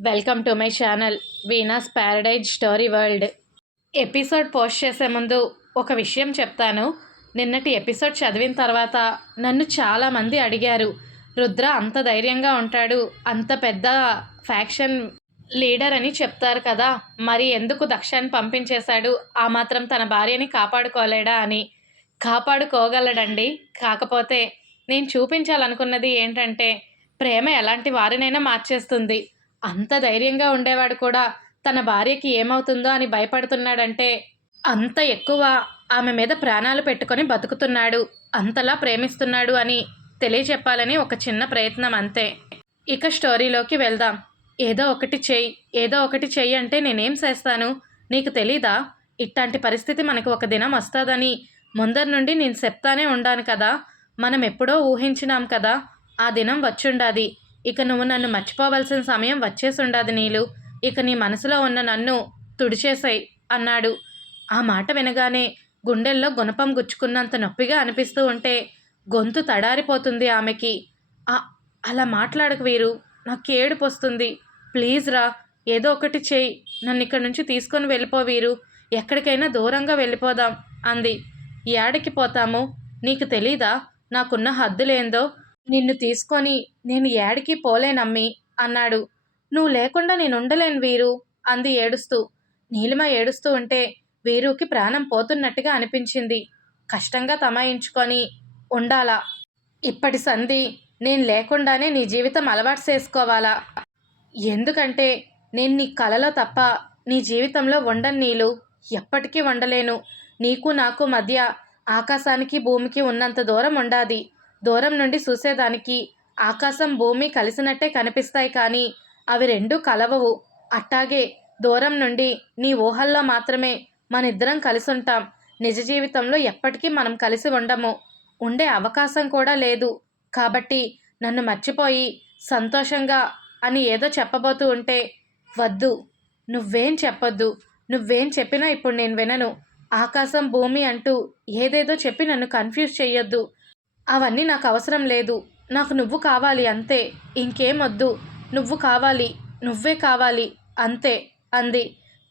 Welcome to my channel Veena's paradise story world. Episode post చేసే ముందు ఒక విషయం చెప్తాను. నిన్నటి ఎపిసోడ్ చదివిన తర్వాత నన్ను చాలామంది అడిగారు రుద్ర అంత ధైర్యంగా ఉంటాడు అంత పెద్ద ఫ్యాక్షన్ లీడర్ అని చెప్తారు కదా మరి ఎందుకు దక్షాన్ని పంపించేశాడు? ఆ మాత్రం తన భార్యని కాపాడుకోలేడా? అని. కాపాడుకోగలడండి. కాకపోతే నేను చూపించాలనుకున్నది ఏంటంటే ప్రేమ ఎలాంటి వారినైనా మార్చేస్తుంది. అంత ధైర్యంగా ఉండేవాడు కూడా తన భార్యకి ఏమవుతుందో అని భయపడుతున్నాడంటే అంత ఎక్కువ ఆమె మీద ప్రాణాలు పెట్టుకొని బతుకుతున్నాడు అంతలా ప్రేమిస్తున్నాడు అని తెలియచెప్పాలని ఒక చిన్న ప్రయత్నం అంతే. ఇక స్టోరీలోకి వెళ్దాం. ఏదో ఒకటి చెయ్యి ఏదో ఒకటి చెయ్యి అంటే నేనేం చేస్తాను? నీకు తెలీదా? ఇట్లాంటి పరిస్థితి మనకు ఒక దినం వస్తుందని ముందరి నుండి నేను చెప్తానే ఉండాను కదా? మనం ఎప్పుడో ఊహించినాం కదా? ఆ దినం వచ్చుండాది. ఇక నువ్వు నన్ను మర్చిపోవలసిన సమయం వచ్చేసి నీలు. ఇక నీ మనసులో ఉన్న నన్ను తుడిచేశాయి అన్నాడు. ఆ మాట వినగానే గుండెల్లో గుణపం గుచ్చుకున్నంత నొప్పిగా అనిపిస్తూ ఉంటే గొంతు తడారిపోతుంది ఆమెకి. అలా మాట్లాడక వీరు. నాకు ఏడుపు వస్తుంది. ప్లీజ్ రా ఏదో ఒకటి చేయి నన్ను ఇక్కడి నుంచి తీసుకొని వెళ్ళిపో వీరు. ఎక్కడికైనా దూరంగా వెళ్ళిపోదాం అంది. ఏడకి పోతాము? నీకు తెలీదా? నాకున్న హద్దులేందో నిన్ను తీసుకొని నేను ఏడికి పోలేనమ్మి అన్నాడు. నువ్వు లేకుండా నేను ఉండలేను వీరు అంది ఏడుస్తూ. నీలిమ ఏడుస్తూ ఉంటే వీరుకి ప్రాణం పోతున్నట్టుగా అనిపించింది. కష్టంగా తమాయించుకొని ఉండాలా? ఇప్పటి సంధి నేను లేకుండానే నీ జీవితం అలవాటు చేసుకోవాలా? ఎందుకంటే నేను నీ కలలో తప్ప నీ జీవితంలో వండను నీలు ఎప్పటికీ వండలేను. నీకు నాకు మధ్య ఆకాశానికి భూమికి ఉన్నంత దూరం ఉండాది. దూరం నుండి చూసేదానికి ఆకాశం భూమి కలిసినట్టే కనిపిస్తాయి కానీ అవి రెండు కలవవు. అట్టాగే దూరం నుండి నీ ఊహల్లో మాత్రమే మన ఇద్దరం కలిసి ఉంటాం నిజ జీవితంలో ఎప్పటికీ మనం కలిసి ఉండము. ఉండే అవకాశం కూడా లేదు. కాబట్టి నన్ను మర్చిపోయి సంతోషంగా అని ఏదో చెప్పబోతూ ఉంటే వద్దు. నువ్వేం చెప్పొద్దు. నువ్వేం చెప్పినా ఇప్పుడు నేను వినను. ఆకాశం భూమి అంటూ ఏదేదో చెప్పి నన్ను కన్ఫ్యూజ్ చేయొద్దు అవన్నీ నాకు అవసరం లేదు. నాకు నువ్వు కావాలి అంతే. ఇంకేం వద్దు నువ్వు కావాలి. నువ్వే కావాలి అంతే అంది.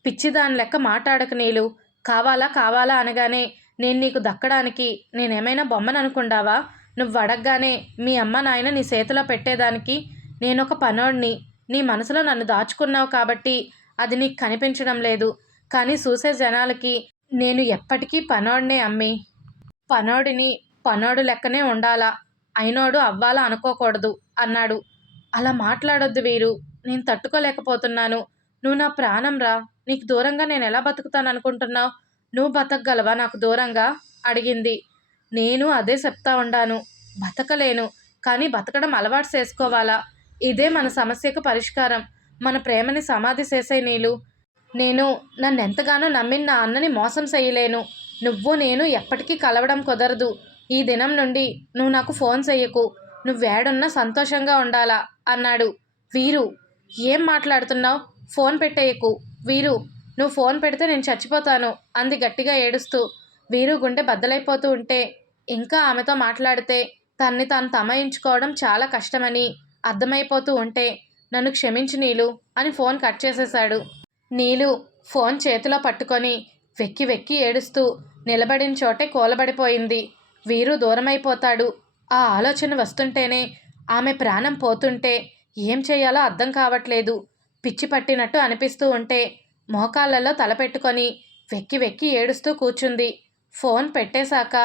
పిచ్చిదాని లెక్క మాట్లాడక నీలు. కావాలా కావాలా అనగానే నేను నీకు దక్కడానికి నేనేమైనా బొమ్మను అనుకుండావా నువ్వు అడగగానే మీ అమ్మ నాయన నీ చేతిలో పెట్టేదానికి నేను ఒక పనోడిని. నీ మనసులో నన్ను దాచుకున్నావు కాబట్టి అది నీకు కనిపించడం లేదు. కానీ చూసే జనాలకి నేను ఎప్పటికీ పనోడినే అమ్మి. పనోడిని పనోడు లెక్కనే ఉండాలా? అయినోడు అవ్వాలా అనుకోకూడదు అన్నాడు. అలా మాట్లాడొద్దు వీరు. నేను తట్టుకోలేకపోతున్నాను. నువ్వు నా ప్రాణం రా. నీకు దూరంగా నేను ఎలా బతుకుతాను అనుకుంటున్నావు? నువ్వు బతకగలవా నాకు దూరంగా? అడిగింది. నేను అదే చెప్తా ఉండాను. బతకలేను. కానీ బతకడం అలవాటు చేసుకోవాలా? ఇదే మన సమస్యకు పరిష్కారం. మన ప్రేమని సమాధి చేసే నీళ్ళు. నేను నన్ను ఎంతగానో నమ్మిన నా అన్నని మోసం చేయలేను. నువ్వు నేను ఎప్పటికీ కలవడం కుదరదు. ఈ దినం నుండి నువ్వు నాకు ఫోన్ చెయ్యకు. నువ్వేడున్నా సంతోషంగా ఉండాలా? అన్నాడు. వీరు ఏం మాట్లాడుతున్నావు? ఫోన్ పెట్టేయకు. వీరు నువ్వు ఫోన్ పెడితే నేను చచ్చిపోతాను అంది గట్టిగా ఏడుస్తూ. వీరు గుండె బద్దలైపోతూ ఉంటే ఇంకా ఆమెతో మాట్లాడితే తన్ని తాను తమాయించుకోవడం చాలా కష్టమని అర్థమైపోతూ ఉంటే నన్ను క్షమించు నీలు అని ఫోన్ కట్ చేసేశాడు. నీలు ఫోన్ చేతిలో పట్టుకొని వెక్కి వెక్కి ఏడుస్తూ నిలబడిన చోటే కూలబడిపోయింది. వీరు దూరమైపోతాడు. ఆ ఆలోచన వస్తుంటేనే ఆమె ప్రాణం పోతుంటే ఏం చేయాలో అర్థం కావట్లేదు. పిచ్చి పట్టినట్టు అనిపిస్తూ ఉంటే మోకాళ్ళలో తలపెట్టుకొని వెక్కి వెక్కి ఏడుస్తూ కూర్చుంది. ఫోన్ పెట్టేశాక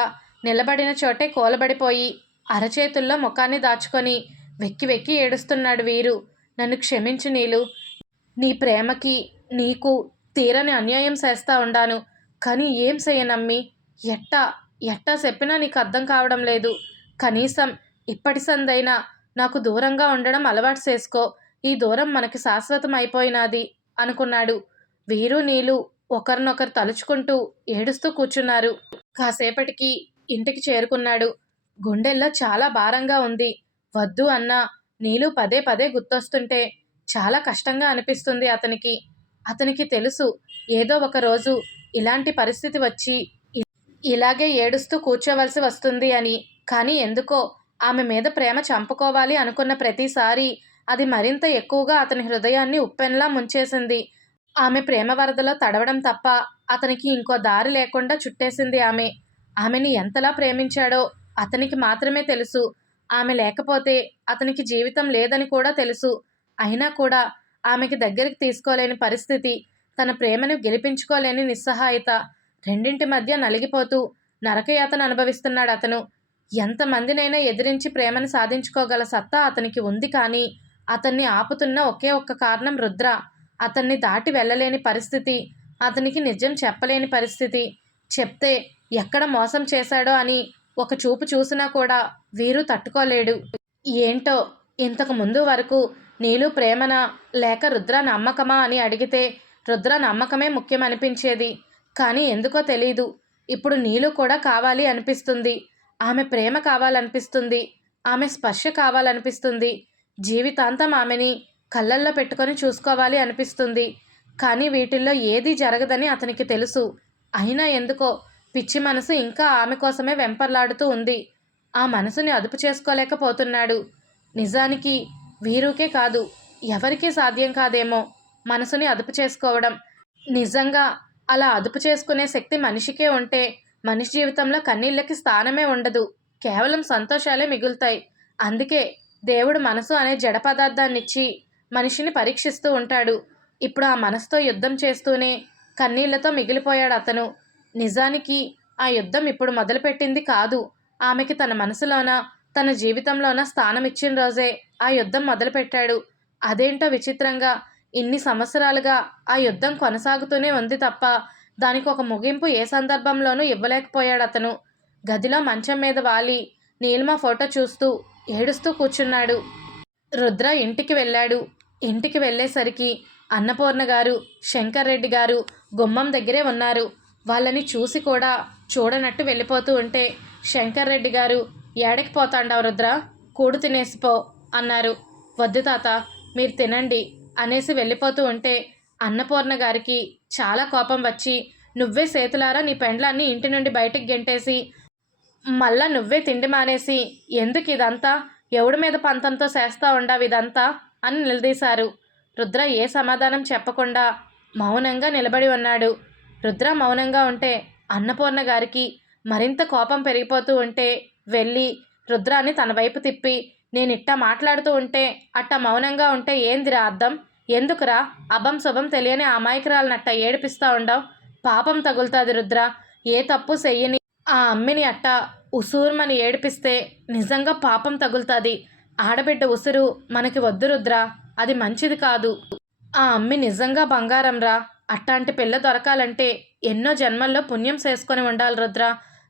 నిలబడిన చోటే కూలబడిపోయి అరచేతుల్లో ముఖాన్ని దాచుకొని వెక్కి వెక్కి ఏడుస్తున్నాడు వీరు. నన్ను క్షమించు నీలు. నీ ప్రేమకి నీకు తీరని అన్యాయం చేస్తా ఉండాను. కానీ ఏం చేయనమ్మి? ఎట్టా ఎట్టా చెప్పినా నీకు అర్థం కావడం లేదు. కనీసం ఇప్పటి సందైనా నాకు దూరంగా ఉండడం అలవాటు చేసుకో. ఈ దూరం మనకి శాశ్వతం అయిపోయినది అనుకున్నాడు. వీరు నీలు ఒకరినొకరు తలుచుకుంటూ ఏడుస్తూ కూర్చున్నారు. కాసేపటికి ఇంటికి చేరుకున్నాడు. గుండెల్లో చాలా భారంగా ఉంది. వద్దు అన్నా నీలు పదే పదే గుర్తొస్తుంటే చాలా కష్టంగా అనిపిస్తుంది అతనికి. అతనికి తెలుసు ఏదో ఒక రోజు ఇలాంటి పరిస్థితి వచ్చి ఇలాగే ఏడుస్తూ కూర్చోవలసి వస్తుంది అని. కానీ ఎందుకో? ఆమె మీద ప్రేమ చంపుకోవాలి అనుకున్న ప్రతిసారి అది మరింత ఎక్కువగా అతని హృదయాన్ని ఉప్పెన్లా ముంచేసింది. ఆమె ప్రేమ వరదలో తడవడం తప్ప అతనికి ఇంకో దారి లేకుండా చుట్టేసింది ఆమె. ఆమెని ఎంతలా ప్రేమించాడో అతనికి మాత్రమే తెలుసు. ఆమె లేకపోతే అతనికి జీవితం లేదని కూడా తెలుసు. అయినా కూడా ఆమెకి దగ్గరికి తీసుకోలేని పరిస్థితి తన ప్రేమను గెలిపించుకోలేని నిస్సహాయత రెండింటి మధ్య నలిగిపోతూ నరకయాతన అనుభవిస్తున్నాడు అతను. ఎంతమందినైనా ఎదిరించి ప్రేమను సాధించుకోగల సత్తా అతనికి ఉంది కానీ అతన్ని ఆపుతున్న ఒకే ఒక్క కారణం రుద్ర. అతన్ని దాటి వెళ్ళలేని పరిస్థితి అతనికి నిజం చెప్పలేని పరిస్థితి. చెప్తే ఎక్కడ మోసం చేశాడో అని ఒక చూపు చూసినా కూడా వీరు తట్టుకోలేడు. ఏంటో ఇంతకు ముందు వరకు నీలు ప్రేమనా లేక రుద్ర నమ్మకమా అని అడిగితే రుద్ర నమ్మకమే ముఖ్యం అనిపించేది కానీ ఎందుకో తెలీదు. ఇప్పుడు నీళ్ళు కూడా కావాలి అనిపిస్తుంది. ఆమె ప్రేమ కావాలనిపిస్తుంది. ఆమె స్పర్శ కావాలనిపిస్తుంది. జీవితాంతం ఆమెని కళ్ళల్లో పెట్టుకొని చూసుకోవాలి అనిపిస్తుంది. కానీ వీటిల్లో ఏది జరగదని అతనికి తెలుసు. అయినా ఎందుకో పిచ్చి మనసు ఇంకా ఆమె కోసమే వెంపర్లాడుతూ ఉంది. ఆ మనసుని అదుపు చేసుకోలేకపోతున్నాడు. నిజానికి వీరుకే కాదు ఎవరికీ సాధ్యం కాదేమో మనసుని అదుపు చేసుకోవడం. నిజంగా అలా అదుపు చేసుకునే శక్తి మనిషికే ఉంటే మనిషి జీవితంలో కన్నీళ్ళకి స్థానమే ఉండదు. కేవలం సంతోషాలే మిగులుతాయి. అందుకే దేవుడు మనసు అనే జడ పదార్థాన్నిచ్చి మనిషిని పరీక్షిస్తూ ఉంటాడు. ఇప్పుడు ఆ మనసుతో యుద్ధం చేస్తూనే కన్నీళ్ళతో మిగిలిపోయాడు అతను. నిజానికి ఆ యుద్ధం ఇప్పుడు మొదలుపెట్టింది కాదు. ఆమెకి తన మనసులోన తన జీవితంలోన స్థానం ఇచ్చిన రోజే ఆ యుద్ధం మొదలుపెట్టాడు. అదేంటో విచిత్రంగా ఇన్ని సంవత్సరాలుగా ఆ యుద్ధం కొనసాగుతూనే ఉంది తప్ప దానికి ఒక ముగింపు ఏ సందర్భంలోనూ ఇవ్వలేకపోయాడు అతను. గదిలో మంచం మీద వాలి నీలిమ ఫోటో చూస్తూ ఏడుస్తూ కూర్చున్నాడు. రుద్ర ఇంటికి వెళ్ళాడు. ఇంటికి వెళ్ళేసరికి అన్నపూర్ణ గారు శంకర్ రెడ్డి గారు గుమ్మం దగ్గరే ఉన్నారు. వాళ్ళని చూసి కూడా చూడనట్టు వెళ్ళిపోతూ ఉంటే శంకర్ రెడ్డి గారు ఏడకి పోతాండావు రుద్ర? కూడు తినేసిపో అన్నారు. వద్దు తాత మీరు తినండి. అనేసి వెళ్ళిపోతూ ఉంటే అన్నపూర్ణ గారికి చాలా కోపం వచ్చి నువ్వే సేతులారా నీ పెండ్లాన్ని ఇంటి నుండి బయటికి గెంటేసి మళ్ళా నువ్వే తిండి మానేసి ఎందుకు ఇదంతా? ఎవడి మీద పంతంతో చేస్తా ఉండవు ఇదంతా? అని నిలదీశారు. రుద్ర ఏ సమాధానం చెప్పకుండా మౌనంగా నిలబడి ఉన్నాడు. రుద్ర మౌనంగా ఉంటే అన్నపూర్ణ గారికి మరింత కోపం పెరిగిపోతూ ఉంటే వెళ్ళి రుద్రాన్ని తన వైపు తిప్పి నేను ఇట్టా మాట్లాడుతూ ఉంటే అట్ట మౌనంగా ఉంటే ఏందిరా అర్థం ఎందుకురా? అభం శుభం తెలియని అమాయకురాలనట్ట ఏడిపిస్తా ఉండవు? పాపం తగులుతుంది రుద్ర ఏ తప్పు చెయ్యని? ఆ అమ్మిని అట్ట ఉసూర్మని ఏడిపిస్తే నిజంగా పాపం తగులుతుంది. ఆడబిడ్డ ఉసురు మనకి వద్దు రుద్ర అది మంచిది కాదు. ఆ అమ్మి నిజంగా బంగారంరా అట్టాంటి పిల్ల దొరకాలంటే ఎన్నో జన్మల్లో పుణ్యం చేసుకొని ఉండాలి రుద్ర.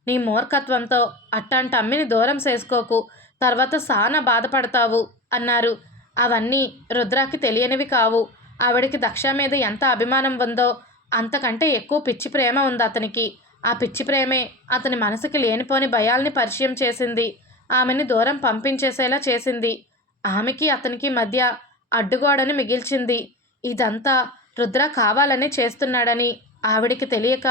నీ మూర్ఖత్వంతో అట్టాంటి అమ్మిని దూరం చేసుకోకు. తర్వాత సాన బాధపడతావు అన్నారు. అవన్నీ రుద్రాకి తెలియనివి కావు. ఆవిడికి దక్ష మీద ఎంత అభిమానం ఉందో అంతకంటే ఎక్కువ పిచ్చి ప్రేమ ఉంది అతనికి. ఆ పిచ్చి ప్రేమే అతని మనసుకి లేనిపోని భయాల్ని పరిచయం చేసింది. ఆమెని దూరం పంపించేసేలా చేసింది. ఆమెకి అతనికి మధ్య అడ్డుగోడని మిగిల్చింది. ఇదంతా రుద్ర కావాలని చేస్తున్నాడని ఆవిడికి తెలియక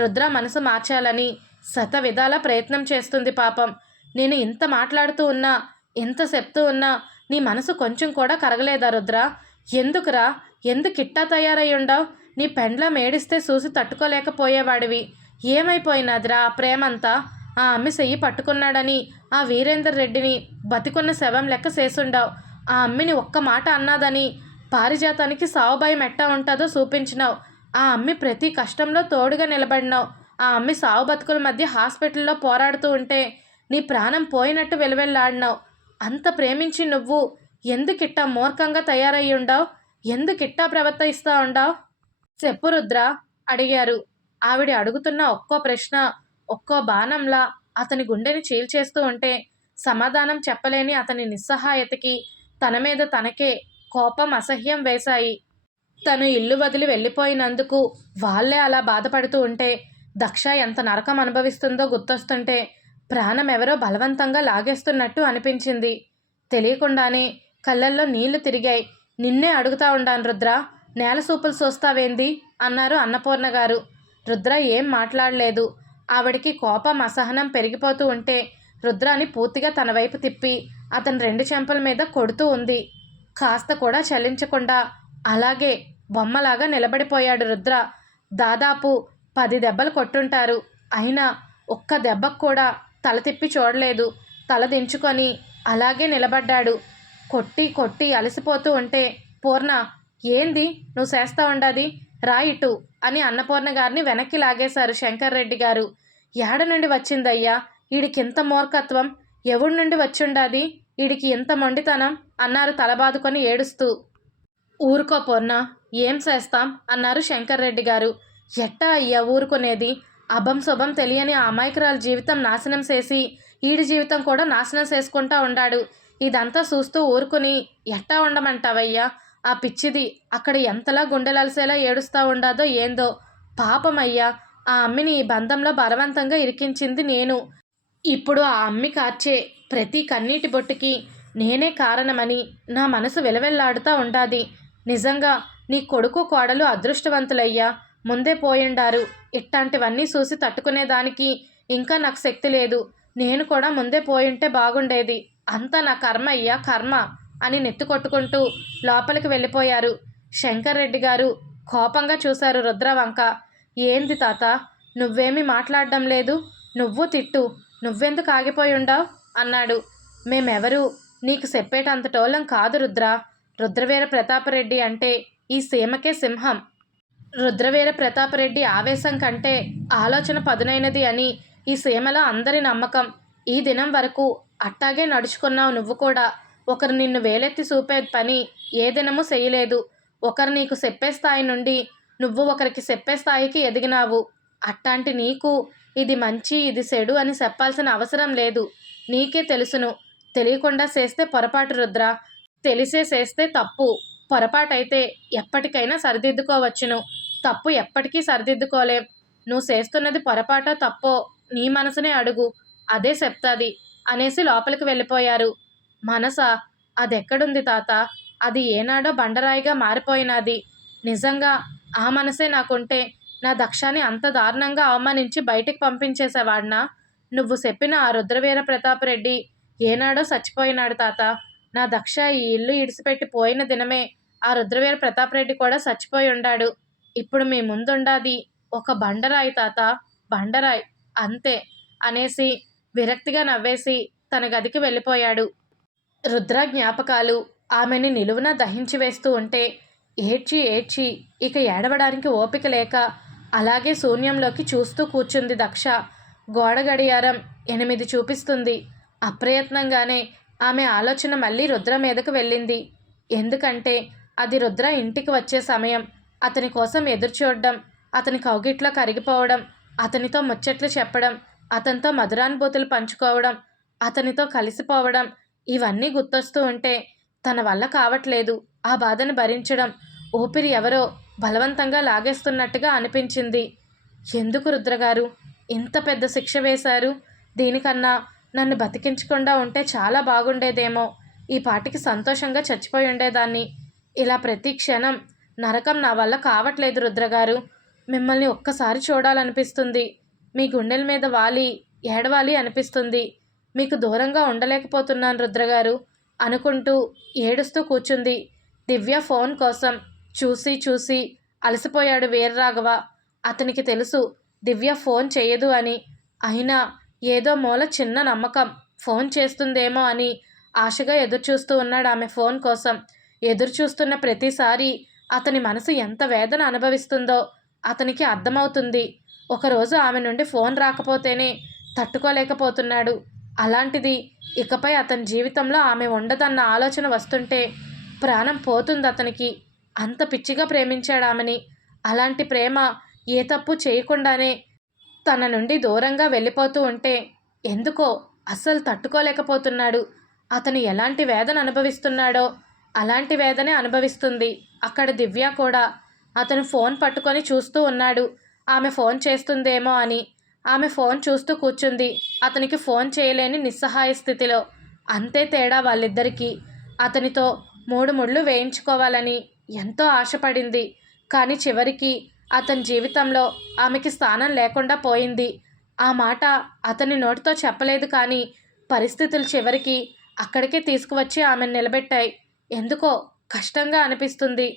రుద్ర మనసు మార్చాలని శత విధాల ప్రయత్నం చేస్తుంది పాపం. నేను ఇంత మాట్లాడుతూ ఉన్నా ఎంత చెప్తూ ఉన్నా నీ మనసు కొంచెం కూడా కరగలేదా రుద్ర? ఎందుకురా? ఎందుకు ఇట్టా తయారై ఉండవు? నీ పెండ్లా మేడిస్తే చూసి తట్టుకోలేకపోయేవాడివి. ఏమైపోయినదిరా ఆ ప్రేమంతా? ఆ అమ్మి సెయ్యి పట్టుకున్నాడని ఆ వీరేందర్ రెడ్డిని బతికున్న శవం లెక్క చేసుండావు ఆ అమ్మిని ఒక్క మాట అన్నాదని పారిజాతానికి సావుభయం ఎట్టా ఉంటుందో చూపించినావు. ఆ అమ్మి ప్రతి కష్టంలో తోడుగా నిలబడినావు. ఆ అమ్మి సావు బతుకుల మధ్య హాస్పిటల్లో పోరాడుతూ ఉంటే నీ ప్రాణం పోయినట్టు వెలువెల్లాడినావు. అంత ప్రేమించి నువ్వు ఎందుకిట్టా మూర్ఖంగా తయారయ్యి ఉండవు? ఎందుకిట్టా ప్రవర్తిస్తా ఉండవు? చెప్పు రుద్ర అడిగారు. ఆవిడ అడుగుతున్న ఒక్కో ప్రశ్న ఒక్కో బాణంలా అతని గుండెని చీల్చేస్తూ ఉంటే సమాధానం చెప్పలేని అతని నిస్సహాయతకి తన మీద తనకే కోపం అసహ్యం వేశాయి. తను ఇల్లు వదిలి వెళ్ళిపోయినందుకు వాళ్ళే అలా బాధపడుతూ ఉంటే దక్ష ఎంత నరకం అనుభవిస్తుందో గుర్తొస్తుంటే ప్రాణం ఎవరో బలవంతంగా లాగేస్తున్నట్టు అనిపించింది. తెలియకుండానే కళ్ళల్లో నీళ్ళు తిరిగాయి. నిన్నే అడుగుతా ఉండాను రుద్ర. నేల సూపులు చూస్తావేంది అన్నారు అన్నపూర్ణ గారు. రుద్ర ఏం మాట్లాడలేదు. ఆవిడికి కోపం అసహనం పెరిగిపోతూ ఉంటే రుద్రాని పూర్తిగా తన వైపు తిప్పి అతని రెండు చెంపల మీద కొడుతూ ఉంది. కాస్త కూడా చలించకుండా అలాగే బొమ్మలాగా నిలబడిపోయాడు రుద్ర. దాదాపు పది దెబ్బలు కొట్టుంటారు. అయినా ఒక్క దెబ్బకు కూడా తల తిప్పి చూడలేదు. తల దించుకొని అలాగే నిలబడ్డాడు. కొట్టి కొట్టి అలసిపోతూ ఉంటే పూర్ణ ఏంది? నువ్వు చేస్తా ఉండాది? రాయిటు ఇటు అని అన్నపూర్ణ గారిని వెనక్కి లాగేశారు శంకర్ రెడ్డి గారు. ఏడ నుండి వచ్చిందయ్యా? ఈడికి ఇంత మూర్ఖత్వం. ఎవడి నుండి వచ్చుండాది? వీడికి ఇంత మొండితనం అన్నారు తలబాదుకొని ఏడుస్తూ. ఊరుకో పూర్ణ ఏం చేస్తాం? అన్నారు శంకర్ రెడ్డి గారు. ఎట్టా అయ్యా ఊరుకునేది? అభం శుభం తెలియని ఆ అమాయకురాల జీవితం నాశనం చేసి ఈడి జీవితం కూడా నాశనం చేసుకుంటా ఉండాడు. ఇదంతా చూస్తూ ఊరుకుని ఎట్టా ఉండమంటావయ్యా? ఆ పిచ్చిది అక్కడ ఎంతలా గుండెలలిసేలా ఏడుస్తూ ఉండాదో ఏందో. పాపమయ్యా ఆ అమ్మిని ఈ బంధంలో బలవంతంగా ఇరికించింది నేను. ఇప్పుడు ఆ అమ్మి కార్చే ప్రతి కన్నీటి బొట్టుకి నేనే కారణమని నా మనసు వెలవెల్లాడుతూ ఉండాది. నిజంగా నీ కొడుకు కోడలు అదృష్టవంతులయ్యా. ముందే పోయిండారు. ఇట్లాంటివన్నీ చూసి తట్టుకునేదానికి ఇంకా నాకు శక్తి లేదు. నేను కూడా ముందే పోయింటే బాగుండేది. అంతా నా కర్మ అయ్యా కర్మ అని నెత్తి కొట్టుకుంటూ లోపలికి వెళ్ళిపోయారు. శంకర్ రెడ్డి గారు కోపంగా చూశారు రుద్రవంక. ఏంది తాత నువ్వేమీ మాట్లాడడం లేదు? నువ్వు తిట్టు. నువ్వెందుకు ఆగిపోయి ఉండవు? అన్నాడు. మేమెవరు? నీకు చెప్పేటంతటోళ్ళం కాదు రుద్ర. రుద్రవీర ప్రతాపరెడ్డి అంటే ఈ సీమకే సింహం. రుద్రవీర ప్రతాపరెడ్డి ఆవేశం కంటే ఆలోచన పదునైనది అని ఈ సీమలో అందరి నమ్మకం. ఈ దినం వరకు అట్టాగే నడుచుకున్నావు నువ్వు కూడా. ఒకరు నిన్ను వేలెత్తి చూపే పని ఏ దినము చేయలేదు. ఒకరు నీకు చెప్పే స్థాయి నుండి నువ్వు ఒకరికి చెప్పే స్థాయికి ఎదిగినావు. అట్టాంటి నీకు ఇది మంచి ఇది చెడు అని చెప్పాల్సిన అవసరం లేదు. నీకే తెలుసును. తెలియకుండా చేస్తే పొరపాటు రుద్ర. తెలిసే చేస్తే తప్పు. పొరపాటైతే ఎప్పటికైనా సరిదిద్దుకోవచ్చును. తప్పు ఎప్పటికీ సరిదిద్దుకోలేం. నువ్వు చేస్తున్నది పొరపాటో తప్పో నీ మనసునే అడుగు. అదే చెప్తాది అనేసి లోపలికి వెళ్ళిపోయారు. మనస అదెక్కడుంది తాత? అది ఏనాడో బండరాయిగా మారిపోయినది. నిజంగా ఆ మనసే నాకుంటే నా దక్షాన్ని అంత దారుణంగా అవమానించి బయటికి పంపించేసేవాడినా? నువ్వు చెప్పిన ఆ రుద్రవీర ప్రతాప్ రెడ్డి ఏనాడో చచ్చిపోయినాడు తాత. నా దక్ష ఈ ఇల్లు ఇడిసిపెట్టి పోయిన దినమే ఆ రుద్రవీర ప్రతాప్ రెడ్డి కూడా చచ్చిపోయి ఉండాడు. ఇప్పుడు మీ ముందుండాది ఒక బండరాయి తాత బండరాయి అంతే అనేసి విరక్తిగా నవ్వేసి తన గదికి వెళ్ళిపోయాడు. రుద్ర జ్ఞాపకాలు ఆమెని నిలువున దహించి వేస్తూ ఉంటే ఏడ్చి ఏడ్చి ఇక ఏడవడానికి ఓపిక లేక అలాగే శూన్యంలోకి చూస్తూ కూర్చుంది దక్ష. గోడ గడియారం ఎనిమిది చూపిస్తుంది. అప్రయత్నంగానే ఆమె ఆలోచన మళ్ళీ రుద్ర మీదకు వెళ్ళింది. ఎందుకంటే అది రుద్ర ఇంటికి వచ్చే సమయం. అతని కోసం ఎదురు చూడడం అతని కౌగిట్లో కరిగిపోవడం అతనితో ముచ్చట్లు చెప్పడం అతనితో మధురానుభూతులు పంచుకోవడం అతనితో కలిసిపోవడం ఇవన్నీ గుర్తొస్తూ ఉంటే తన వల్ల కావట్లేదు. ఆ బాధను భరించడం ఊపిరి ఎవరో బలవంతంగా లాగేస్తున్నట్టుగా అనిపించింది. ఎందుకు రుద్రగారు ఇంత పెద్ద శిక్ష వేశారు. దీనికన్నా నన్ను బతికించకుండా ఉంటే చాలా బాగుండేదేమో. ఈ పాటికి సంతోషంగా చచ్చిపోయి ఉండేదాన్ని. ఇలా ప్రతి క్షణం నరకం నా వల్ల కావట్లేదు రుద్రగారు. మిమ్మల్ని ఒక్కసారి చూడాలనిపిస్తుంది. మీ గుండెల మీద వాలి ఏడవాలి అనిపిస్తుంది. మీకు దూరంగా ఉండలేకపోతున్నాను రుద్రగారు. అనుకుంటూ ఏడుస్తూ కూర్చుంది. దివ్య ఫోన్ కోసం చూసి చూసి అలసిపోయాడు వీరరాఘవ. అతనికి తెలుసు దివ్య ఫోన్ చేయదు అని. అయినా ఏదో మూల చిన్న నమ్మకం ఫోన్ చేస్తుందేమో అని ఆశగా ఎదురుచూస్తూ ఉన్నాడు ఆమె ఫోన్ కోసం. ఎదురు చూస్తున్న ప్రతిసారి అతని మనసు ఎంత వేదన అనుభవిస్తుందో అతనికి అర్థమవుతుంది. ఒకరోజు ఆమె నుండి ఫోన్ రాకపోతేనే తట్టుకోలేకపోతున్నాడు. అలాంటిది ఇకపై అతని జీవితంలో ఆమె ఉండదన్న ఆలోచన వస్తుంటే ప్రాణం పోతుంది అతనికి అంత పిచ్చిగా ప్రేమించాడు ఆమెని అలాంటి ప్రేమ ఏ తప్పు చేయకుండానే తన నుండి దూరంగా వెళ్ళిపోతూ ఉంటే ఎందుకో అస్సలు తట్టుకోలేకపోతున్నాడు. అతను ఎలాంటి వేదన అనుభవిస్తున్నాడో అలాంటి వేదనే అనుభవిస్తుంది. అక్కడ దివ్య కూడా అతను ఫోన్ పట్టుకొని చూస్తూ ఉన్నాడు. ఆమె ఫోన్ చేస్తుందేమో అని. ఆమె ఫోన్ చూస్తూ కూర్చుంది. అతనికి ఫోన్ చేయలేని నిస్సహాయ స్థితిలో. అంతే తేడా వాళ్ళిద్దరికీ. అతనితో మూడు ముళ్ళు వేయించుకోవాలని ఎంతో ఆశపడింది. కానీ చివరికి అతని జీవితంలో ఆమెకి స్థానం లేకుండా పోయింది. ఆ మాట అతని నోటితో చెప్పలేదు కానీ పరిస్థితులు చివరికి అక్కడికే తీసుకువచ్చి ఆమెను నిలబెట్టాయి. ఎందుకో కష్టంగా అనిపిస్తుంది.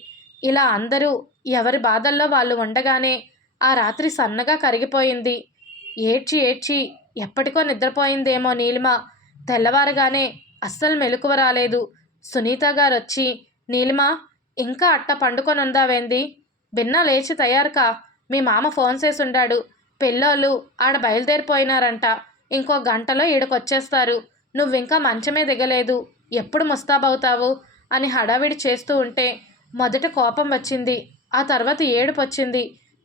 ఇలా అందరూ ఎవరి బాధల్లో వాళ్ళు ఉండగానే ఆ రాత్రి సన్నగా కరిగిపోయింది. ఏడ్చి ఏడ్చి ఎప్పటికో నిద్రపోయిందేమో నీలిమ. తెల్లవారగానే అస్సలు మెలకువ రాలేదు. సునీత గారు వచ్చి నీలిమ ఇంకా అట్ట పండుకొని ఉందావేంది లేచి తయారుకా. మీ మామ ఫోన్ చేసి ఉండాడు పిల్లోళ్ళు ఆడ బయలుదేరిపోయినారంట. ఇంకో గంటలో ఈడకొచ్చేస్తారు. నువ్వింకా మంచమే దిగలేదు. ఎప్పుడు ముస్తాబవుతావు? అని హడావిడి చేస్తూ ఉంటే మొదట కోపం వచ్చింది. ఆ తర్వాత ఏడుపు వచ్చింది.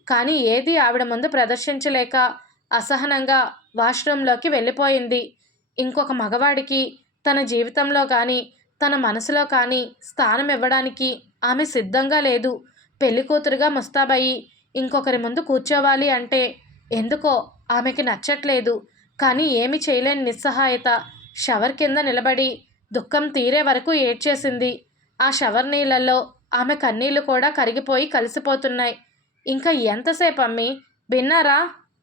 కానీ ఏది ఆవిడ ముందు ప్రదర్శించలేక అసహనంగా వాష్రూంలోకి వెళ్ళిపోయింది. ఇంకొక మగవాడికి తన జీవితంలో కానీ తన మనసులో కానీ స్థానం ఇవ్వడానికి ఆమె సిద్ధంగా లేదు. పెళ్ళి కూతురుగా ముస్తాబయ్యి ఇంకొకరి ముందు కూర్చోవాలి అంటే ఎందుకో ఆమెకి నచ్చట్లేదు. కానీ ఏమి చేయలేని నిస్సహాయత షవర్ కింద నిలబడి దుఃఖం తీరే వరకు ఏడ్చేసింది. ఆ షవర్ నీళ్ళల్లో ఆమె కన్నీళ్ళు కూడా కరిగిపోయి కలిసిపోతున్నాయి. ఇంకా ఎంతసేపు అమ్మి? విన్నారా?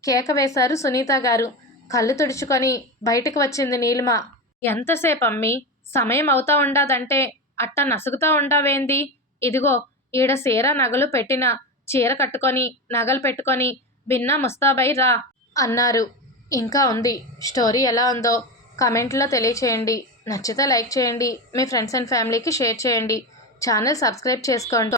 కేక వేశారు సునీత గారు. కళ్ళు తుడుచుకొని బయటకు వచ్చింది నీలిమ. ఎంతసేపు అమ్మి? సమయం అవుతా ఉండాదంటే అట్ట నసుగుతా ఉండావేంది? ఇదిగో ఈడ సీర నగలు పెట్టిన చీర కట్టుకొని నగలు పెట్టుకొని బిన్నా ముస్తాబై రా అన్నారు. ఇంకా ఉంది. స్టోరీ ఎలా ఉందో కమెంట్లో తెలియచేయండి. నచ్చితే లైక్ చేయండి. మీ ఫ్రెండ్స్ అండ్ ఫ్యామిలీకి షేర్ చేయండి. ఛానల్ సబ్స్క్రైబ్ చేసుకోండి.